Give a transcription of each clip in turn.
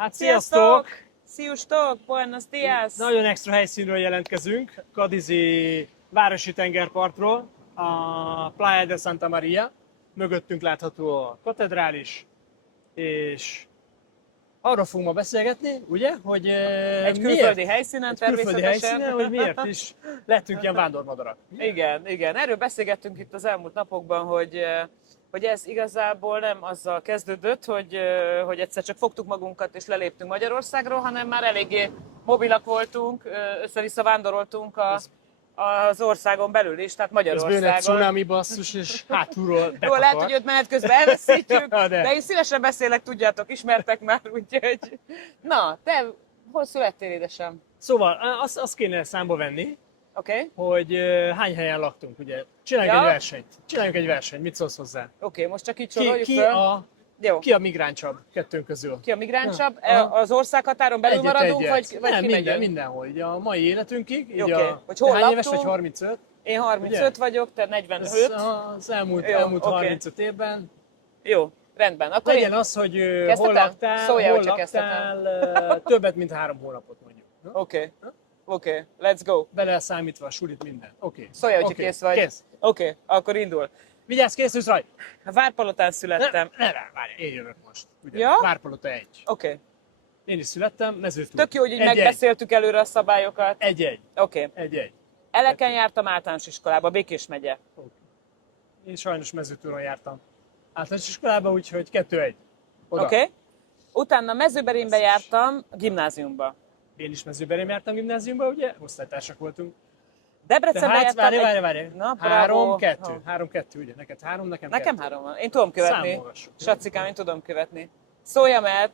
Hát sziasztok! Sziasztok! Buenos dias! Nagyon extra helyszínről jelentkezünk, Cadizi városi tengerpartról, a Playa de Santa Maria. Mögöttünk látható a katedrális, és arról fogunk ma beszélgetni, ugye, hogy Egy külföldi helyszínen külföldi természetesen. helyszínen, hogy miért is lettünk ilyen vándormadarak. Igen. Erről beszélgettünk itt az elmúlt napokban, hogy ez igazából nem azzal kezdődött, hogy egyszer csak fogtuk magunkat és leléptünk Magyarországról, hanem már eléggé mobilak voltunk, össze-vissza vándoroltunk az országon belül is, tehát Ez bőn egy Magyarországon. cunami basszus, és hátulról Jó, betakar. lehet, hogy őt menet közben elveszítjük, De. de én szívesen beszélek, tudjátok, ismertek már, úgyhogy... Na, te hol születtél, édesem? Szóval azt kéne számba venni, Oké? hogy hány helyen laktunk, ugye. Csináljunk Ja. egy versenyt. Csináljunk egy versenyt, mit szólsz hozzá? Oké, most csak így soroljuk Ki, föl. Jó. ki a migránsabb kettőnk közül? Ki a migránsabb? Ja. Az országhatáron belül maradunk, vagy Nem, kimegyünk? mindenhol. Így a mai életünkig, így Oké. Hogy te hol hány éves vagy? laktunk? 35? Én 35 vagyok, te 45. Az elmúlt Jó, oké. 35 évben. Jó, rendben. Akkor Legyen az, hogy hol Kezdhetem? laktál, Szóljál, hol hogyha laktál többet, mint 3 hónapot mondjuk. Na? Oké, let's go. Beleszámítva a sulit, minden. Oké. Szóljál, hogyha kész vagy. Kész. Oké, akkor indul. Vigyázz, készülsz rajt! Várpalotán születtem. Ne, várj, én jövök most. Ugye? Ja? Várpalota 1. Oké. Én is születtem, Mezőtúr. Tök jó, hogy így 1-1. megbeszéltük előre a szabályokat. 1-1. Oké. 1-1. Eleken jártam általános iskolába, Békés megye. Én sajnos Mezőtúron jártam általános iskolába, úgyhogy 2-1. Oda. Oké. Utána Mezőberénybe jártam gimnáziumba. Én is Mezőberém jártam gimnáziumba, ugye? Osztálytársak voltunk. Debrecenbe Tehát jártam. várj. Na, bravo. 3-2. 3-2, ugye? Neked 3, nekem 2. Nekem 3 van. Én tudom követni. Számolgassuk. Sacikám, én tudom követni. Szóljam el,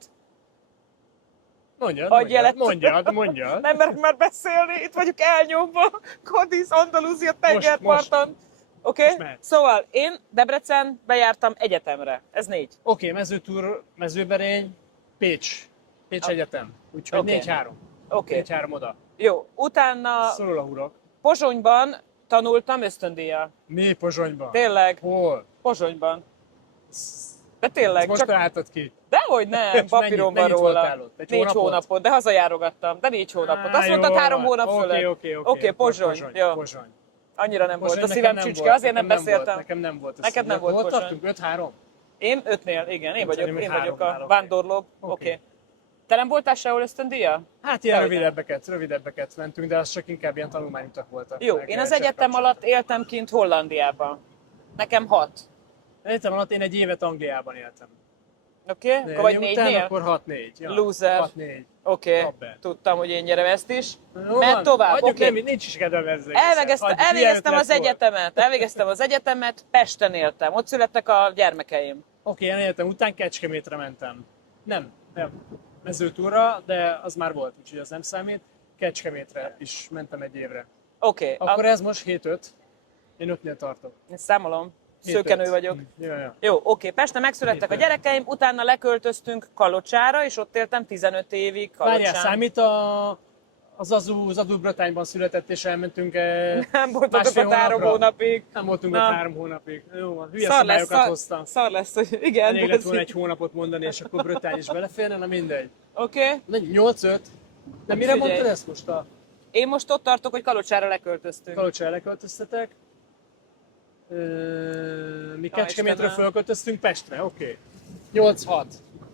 Adj jelet. Mondjad. nem merek már beszélni, itt vagyok elnyomva. Cadiz, Andalúzia tengerparton. Oké? Most mehet. Szóval én Debrecenbe jártam egyetemre. Ez 4. Oké, Mezőtúr, Mezőberény, Pécs Egyetem. Úgyhogy Oké. 4-3. Oké. 4-3 oda. Jó, utána Szorul a hurok. Pozsonyban tanultam ösztöndíjjal. Mi Pozsonyban? Tényleg, Hol? Pozsonyban. De tényleg, Most csak találtad ki. dehogy nem, És papíron van mennyit róla. voltál ott? Egy 4 hónapot? hónapot, de hazajárogattam. De 4 hónapot. Azt Á, mondtad jól 3 van. hónap fölött. Oké, Pozsony. Jó. Pozsony. Annyira nem volt. Pozsony A szívem nekem csücske, volt, azért nem nekem beszéltem. Volt, nekem nem volt. Neked nem volt Hol Pozsony. tartunk? 5-3? Én 5-nél, igen, én vagyok Szerintem a 3-nál, oké. vándorlók. Oké. Oké. Te nem voltál sehol ösztöndíjjal? Hát ilyen Dehogy nem. rövidebbeket mentünk, de az csak inkább ilyen tanulmányutak voltak. Jó, meg én az csepp egyetem kapcsolat. alatt éltem kint Hollandiában. Nekem 6. Egyetem alatt én egy évet Angliában éltem. Oké? Akkor vagy 4-nél? Akkor 6-4. Ja. Loser. 6-4. Oké, Kap be. tudtam, hogy én nyerem ezt is. Jó Ment van, tovább, hagyjuk, oké. nem, nincs is kedvem ezzel. Elvégeztem az egyetemet, Pesten éltem. Ott születtek a gyermekeim. Oké, én egyetem után Kecskemétre mentem. Nem. Mezőtúrra, de az már volt, úgyhogy az nem számít. Kecskemétre is mentem egy évre. Oké, Akkor ez most 7-5. Én 5-nél tartok. én számolom. 7-5. Szőkenő vagyok. Ja. Jó, oké, Pesten megszülettek a 7-5. gyerekeim, utána leköltöztünk Kalocsára, és ott éltem 15 évig Várjál, Kalocsán. számít az Azú-Bratányban született, és elmentünk Nem volt ott másfél 3 hónapra? hónapig. Nem voltunk Na. ott 3 hónapig. Jó van, hülye szabályokat hoztam. Szar lesz, hogy igen. Elég de lett ez volna így- egy hónapot mondani, és akkor Brötány is beleférne, na mindegy. Oké. 8-5. De mire Figyelj. mondtad ezt most a Én most ott tartok, hogy Kalocsára leköltöztünk. Kalocsára leköltöztetek? Mi Ja, Kecskemétről Istenem. fölköltöztünk Pestre, oké. 8-6.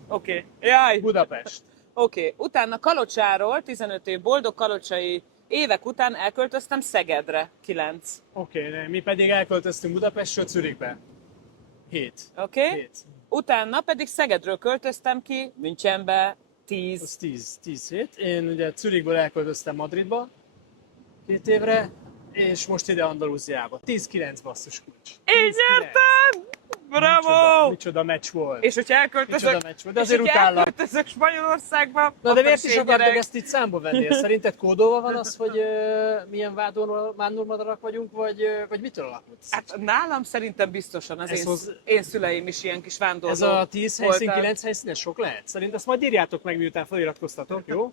Oké. Jaj. Budapest. Oké. Utána Kalocsáról 15 év boldog kalocsai évek után elköltöztem Szegedre 9. Oké, mi pedig elköltöztünk Budapestről Zürichbe. 7. Oké? 7. Utána pedig Szegedről költöztem ki Münchenbe 10. Az 10 hét. Én ugye Zürichből elköltöztem Madridba 2 évre, és most ide Andalúziába. 10-9 basszus kulcs. Én 10-9. nyertem! Bravo! Micsoda meccs volt. És hogyha elköltözök, Micsoda meccs volt, de azért utállak. elköltözök Spanyolországba, Na de akkor miért is én akartad gyerek. ezt így számba venni? Szerinted kódolva van az, hogy milyen vándormadarak vagyunk, vagy mitől alakult? Hát nálam szerintem biztosan az Ez én szüleim is ilyen kis vándorlók Ez a 10 helyszín, voltak. 9 helyszín, ez sok lehet? Szerint ezt majd írjátok meg, miután feliratkoztatok, jó?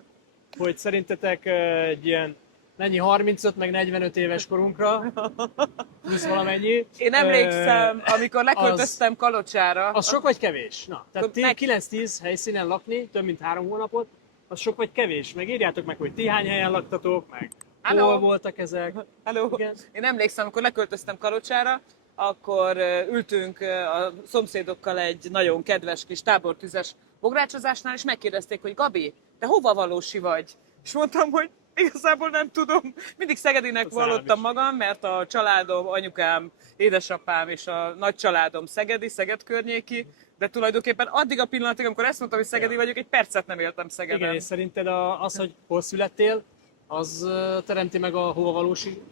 Hogy szerintetek egy ilyen mennyi 35 meg 45 éves korunkra, plusz valamennyi. Én emlékszem, amikor leköltöztem Kalocsára. Az sok vagy kevés? Na, tehát Meg- 9-10 helyszínen lakni, több mint 3 hónapot, az sok vagy kevés? Meg írjátok meg, hogy ti hány helyen laktatok, meg Hello. hol voltak ezek. Hello. Igen. Én emlékszem, amikor leköltöztem Kalocsára, akkor ültünk a szomszédokkal egy nagyon kedves kis tábortüzes bográcsozásnál, és megkérdezték, hogy Gabi, te hova valósi vagy? És mondtam, hogy igazából nem tudom. Mindig Szegedinek Az vallottam állam is. magam, mert a családom, anyukám, édesapám és a nagy családom szegedi, Szeged környéki, de tulajdonképpen addig a pillanatig, amikor ezt mondtam, hogy szegedi vagyok, egy percet nem éltem Szegeden. Igen, és szerinted az, hogy hol születtél, az teremti meg a hova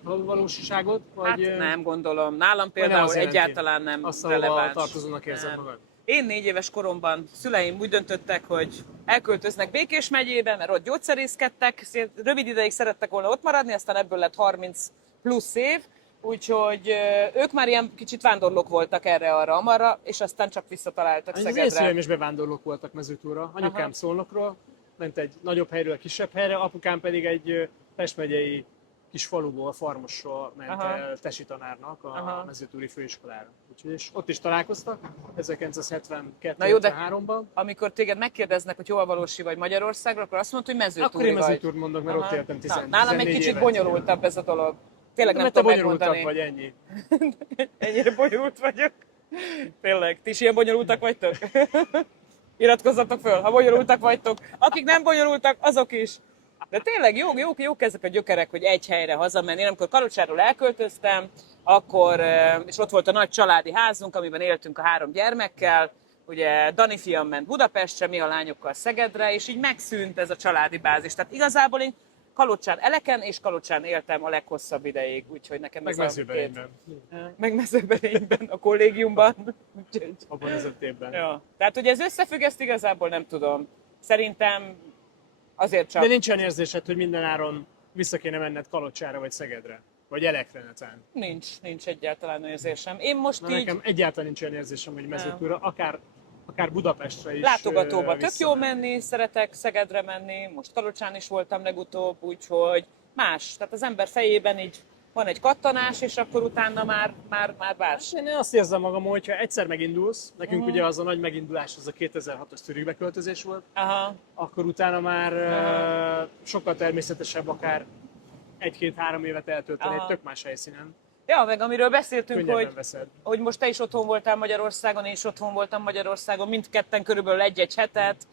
valósiságot? Hát Vagy, nem gondolom. Nálam nem például az jelenti? egyáltalán nem azt, ahova releváns. tartozónak érzed Nem. magad? Én 4 éves koromban szüleim úgy döntöttek, hogy elköltöznek Békés megyébe, mert ott gyógyszerészkedtek, rövid ideig szerettek volna ott maradni, aztán ebből lett 30 plusz év, úgyhogy ők már ilyen kicsit vándorlók voltak erre-arra, és aztán csak visszataláltak Az én Szegedre. szüleim is bevándorlók voltak Mezőtúra. Anyukám Aha. Szolnokról, ment egy nagyobb helyről a kisebb helyre, apukám pedig egy Pest megyei kis faluból, Farmosról ment Aha. el tesi tanárnak a Aha. Mezőtúri főiskolára. Úgyhogy és ott is találkoztak Na jó, de- 1972-73-ban. Amikor téged megkérdeznek, hogy hova valósi vagy Magyarországra, akkor azt mondod, hogy Akkor Mezőtúri én vagy. Mezőtúrt mondok, mert ott Aha. éltem Na, 14 nálam egy kicsit évet. bonyolultabb ez a dolog. Tényleg nem Mert te tudom bonyolultabb megmondani. vagy, ennyi. Ennyire bonyolult vagyok. Tényleg, ti is ilyen bonyolultak vagytok? Iratkozzatok föl, ha bonyolultak vagytok. Akik nem bonyolultak, azok is. De tényleg jók ezek a gyökerek, hogy egy helyre hazamenni. Én amikor Kalocsáról elköltöztem, akkor, és ott volt a nagy családi házunk, amiben éltünk a 3 gyermekkel. Ugye Dani fiam ment Budapestre, mi a lányokkal Szegedre, és így megszűnt ez a családi bázis. Tehát igazából én Kalocsán Eleken és Kalocsán éltem a leghosszabb ideig, úgyhogy nekem Meg ez a Mezőberényben. meg Mezőberényben, a kollégiumban. Úgyhogy, Abban az 5 évben. ja. Tehát, hogy ez összefügg, ezt igazából nem tudom. Szerintem azért csak. De nincs olyan érzésed, hogy mindenáron vissza kéne menned Kalocsára vagy Szegedre? Vagy Elektre netán? Nincs egyáltalán olyan érzésem. Én most Na, így nekem egyáltalán nincs olyan érzésem, hogy Mezőtúra, akár Budapestre is látogatóba tök jó visszamenni. menni, szeretek Szegedre menni, most Kalocsán is voltam legutóbb, úgyhogy más. Tehát az ember fejében így van egy kattanás, és akkor utána már más. Én azt érzem magam, hogyha egyszer megindulsz, nekünk ugye az a nagy megindulás, az a 2006-os Zürichbe költözés volt, Aha. akkor utána már sokkal természetesebb akár 1-2-3 évet eltölteni egy Aha. tök más helyszínen. Ja, meg amiről beszéltünk, Könnyebben veszed. hogy most te is otthon voltál Magyarországon, én is otthon voltam Magyarországon, mindketten körülbelül egy-egy hetet,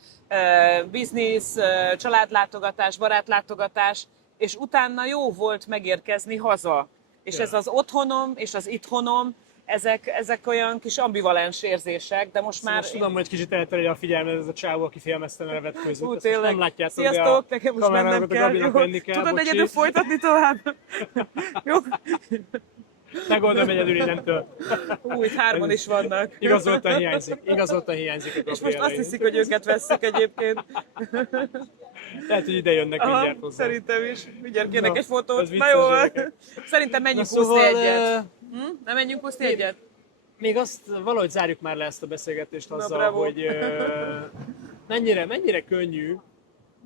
biznisz, családlátogatás, barátlátogatás, és utána jó volt megérkezni haza. És Ja. ez az otthonom és az itthonom, ezek olyan kis ambivalens érzések, de most már... Most tudom, hogy kicsit elterelje a figyelmet ez a csávó, aki filmezte nevet között. Hú, Ezt most tényleg. nem látjátok, Sziasztok, de nekem most mennem kell. Gabinak Jó. menni kell, Tudod bocsi. egyedül folytatni tovább? Jó? Megoldom egyedül innentől. Úgy 3-an is vannak. Igazoltan hiányzik a És Gabi most azt elején. hiszik, hogy őket vesszük egyébként. Lehet, hogy ide jönnek mindjárt Aha, hozzá. szerintem is. Mindjárt kérnek Na, egy fotót. ez Na vicces jó, gyerekek. szerintem menjünk Na, úszni szóval, egyet. Nem menjünk úszni egyet? Még azt valahogy zárjuk már le ezt a beszélgetést azzal, bravo. hogy mennyire könnyű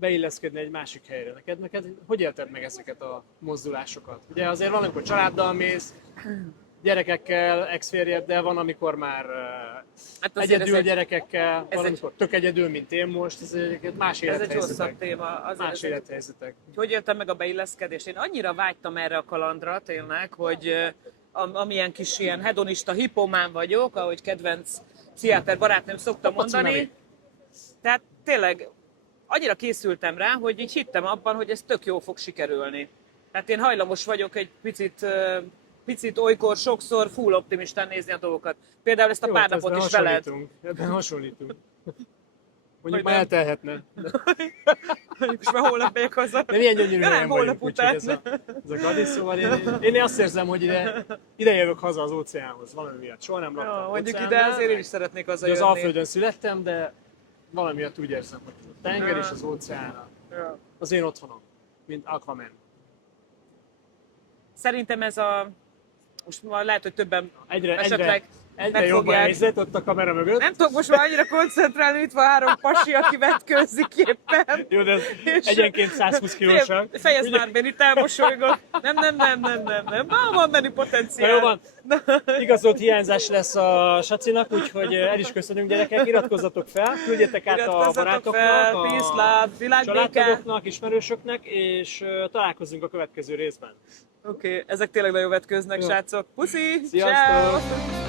beilleszkedni egy másik helyre. Neked hogy élted meg ezeket a mozdulásokat? Ugye azért van, amikor családdal mész, gyerekekkel, ex-férjeddel, van, amikor már Hát azért egyedül ez egy- gyerekekkel, ez van, egy- amikor tök egyedül, mint én most, ez egy más Ez egy élethelyzetek. hosszabb téma. Azért Más ez egy- élethelyzetek. Hogy éltem meg a beilleszkedést? Én annyira vágytam erre a kalandra tényleg, hogy amilyen kis ilyen hedonista hipomán vagyok, ahogy kedvenc pszichiáter barátnőm szokta mondani. cunami. Tehát tényleg annyira készültem rá, hogy így hittem abban, hogy ez tök jó fog sikerülni. Tehát én hajlamos vagyok egy picit olykor, sokszor full optimistán nézni a dolgokat. Például ezt a Jó, pár hát napot ebben is veled. hasonlítunk. Ebben hasonlítunk. Mondjuk Hogy már nem. eltelhetne. És már holnap megyek haza. De milyen gyönyörű Ja, nem, helyen holnap vagyunk, után. úgyhogy ez a Gadi, szóval én azt érzem, hogy ide jövök haza az óceánhoz, valami miatt. Soha nem laktam Ja, mondjuk óceánnál. ide azért én is szeretnék Ugye hazajönni. az Alföldön születtem, de valami miatt úgy érzem, hogy a tenger Ja. és az óceán Ja. az én otthonom, mint Aquaman. Szerintem ez a... Most már lehet, hogy többen Egyre, esetleg Egyre jobb a helyzet ott a kamera mögött. Nem tudok most már annyira koncentrálni, itt van 3 pasi, aki vetkőzik éppen. Jó, de egyenként 120 kilósak. Fejezd már, én itt elmosolygok. Nem, van menni potenciál. Jó van. Igazolt hiányzás lesz a Sacinak, úgyhogy el is köszönünk gyerekek, iratkozzatok fel, küldjetek át a barátoknak, a családtagoknak, ismerősöknek, és találkozunk a következő részben. Oké, ezek tényleg nagyon vetkőznek, srácok. Puszi! Sziasztok! Ciao.